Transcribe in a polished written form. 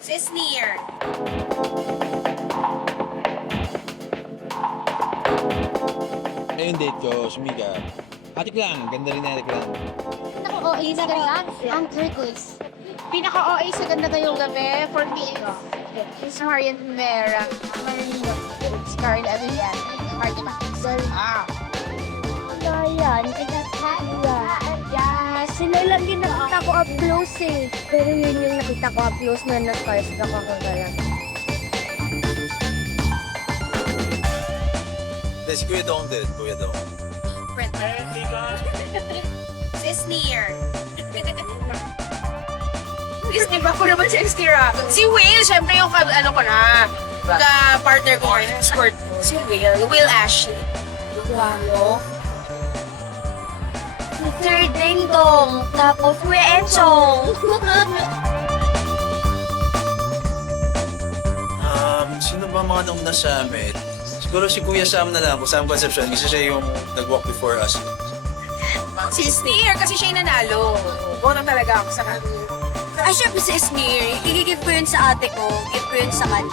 Si Sneer. Ayun date ko, Sumika. Atik lang, ganda rin na lang. Pinaka-OA sa ganda, ang Curtis. Pinaka-OA sa ganda ngayong gabi, for me, is Marian Rivera. Marino. Scarlett Avillan. Marty Maxwell. Yan, yeah, sila lang yung nakita ko up close eh. Pero yun yung nakita ko up close na na-starstruck ako talaga. Si Kuya Dong din, Kuya Dong. Si Sneer. Is, di ba ko naman si Sneer ah? Si Will, syempre yung ano ko na. Ka-partner ko ngayon, sport ko. Si Will Ashley. Wow. Third Dingdong, tapos Kuya Enchong. Sino ba mga nung nasa amin? Siguro si Kuya Sam na lang, Sam Concepcion, kasi siya yung nag-walk before us. Si Sneer, kasi siya yung nanalo. Boto talaga ako sa kanya. Ay, syempre si Sneer. Igigib ko yun sa ate ko. Give ko yun sa kanya.